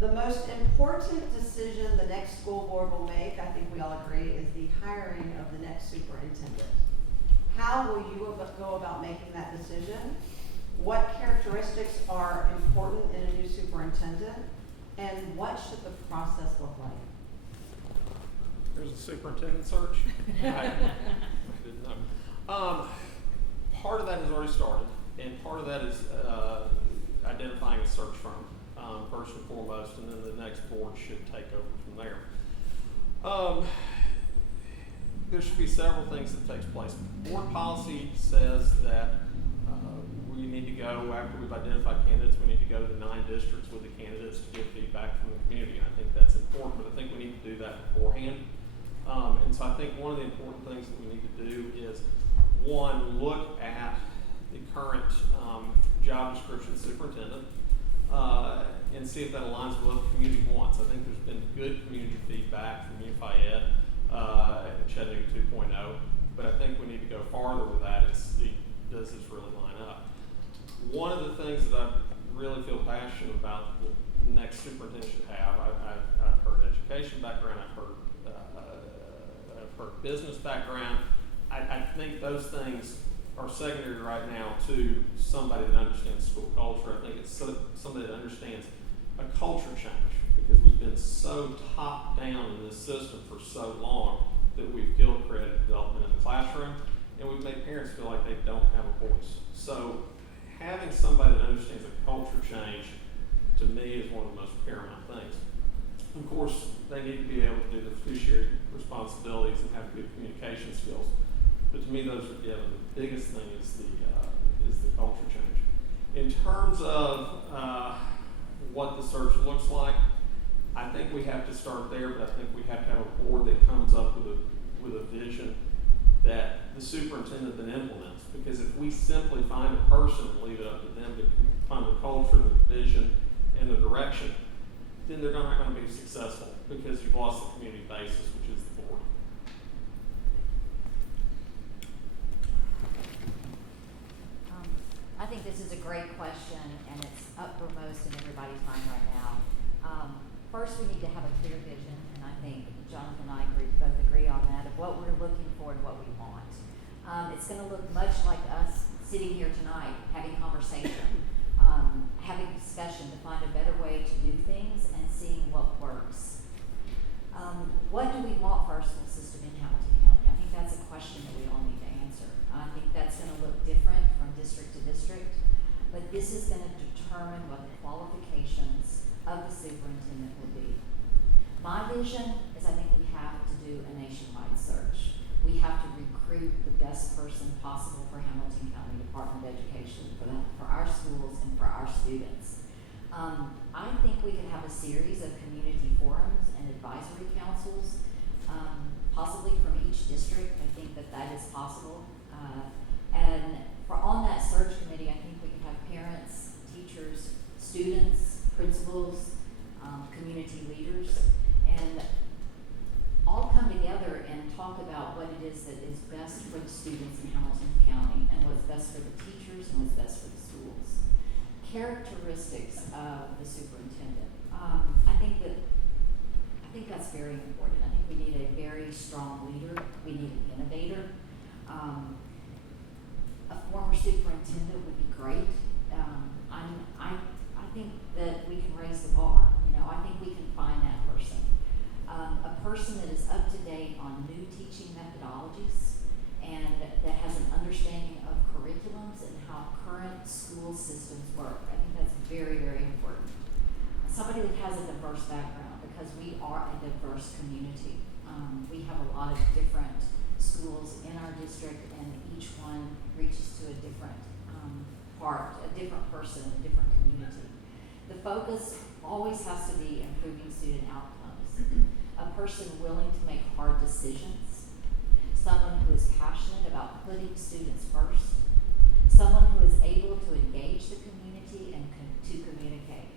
The most important decision the next school board will make, I think we all agree, is the hiring of the next superintendent. How will you go about making that decision? What characteristics are important in a new superintendent? And what should the process look like? There's a superintendent search. I didn't know. Part of that has already started, and part of that is identifying a search firm, first and foremost, and then the next board should take over from there. There should be several things that takes place. Board policy says that we need to go, after we've identified candidates, we need to go to the 9 districts with the candidates to get feedback from the community. And I think that's important, but I think we need to do that beforehand. And so I think one of the important things that we need to do is, one, look at the current job description superintendent and see if that aligns with what the community wants. I think there's been good community feedback from Unifi-Ed and Chattanooga 2.0, but I think we need to go farther with that and see, does this really line up? One of the things that I really feel passionate about the next superintendent should have, I've heard education background, I've heard business background. I think those things are secondary right now to somebody that understands school culture. I think it's somebody that understands a culture change, because we've been so top down in this system for so long that we've killed creative development in the classroom, and we've made parents feel like they don't have a voice. So having somebody that understands a culture change, to me, is one of the most paramount things. Of course, they need to be able to do the fiduciary responsibilities and have good communication skills. But to me, those are given. The biggest thing is the culture change. In terms of what the search looks like, I think we have to start there, but I think we have to have a board that comes up with a vision that the superintendent then implements. Because if we simply find a person and leave it up to them to find the culture, the vision, and the direction, then they're not going to be successful, because you've lost the community basis, which is the board. I think this is a great question, and it's uppermost in everybody's mind right now. First, we need to have a clear vision, and I think Jonathan and I both agree on that, of what we're looking for and what we want. It's going to look much like us sitting here tonight, having conversation, having discussion to find a better way to do things and seeing what works. What do we want for our school system in Hamilton County? I think that's a question that we all need to answer. I think that's going to look different from district to district, but this is going to determine what the qualifications of the superintendent will be. My vision is, I think we have to do a nationwide search. We have to recruit the best person possible for Hamilton County Department of Education, for our schools and for our students. I think we could have a series of community forums and advisory councils, possibly from each district. I think that is possible. And on that search committee, I think we could have parents, teachers, students, principals, community leaders, and all come together and talk about what it is that is best for the students in Hamilton County, and what's best for the teachers and what's best for the schools. Characteristics of the superintendent. I think that's very important. I think we need a very strong leader. We need an innovator. A former superintendent would be great. I think that we can raise the bar. I think we can find that person. A person that is up to date on new teaching methodologies and that has an understanding of curriculums and how current school systems work. I think that's very, very important. Somebody that has a diverse background, because we are a diverse community. We have a lot of different schools in our district, and each one reaches to a different part, a different person, a different community. The focus always has to be improving student outcomes. A person willing to make hard decisions, someone who is passionate about putting students first, someone who is able to engage the community and to communicate.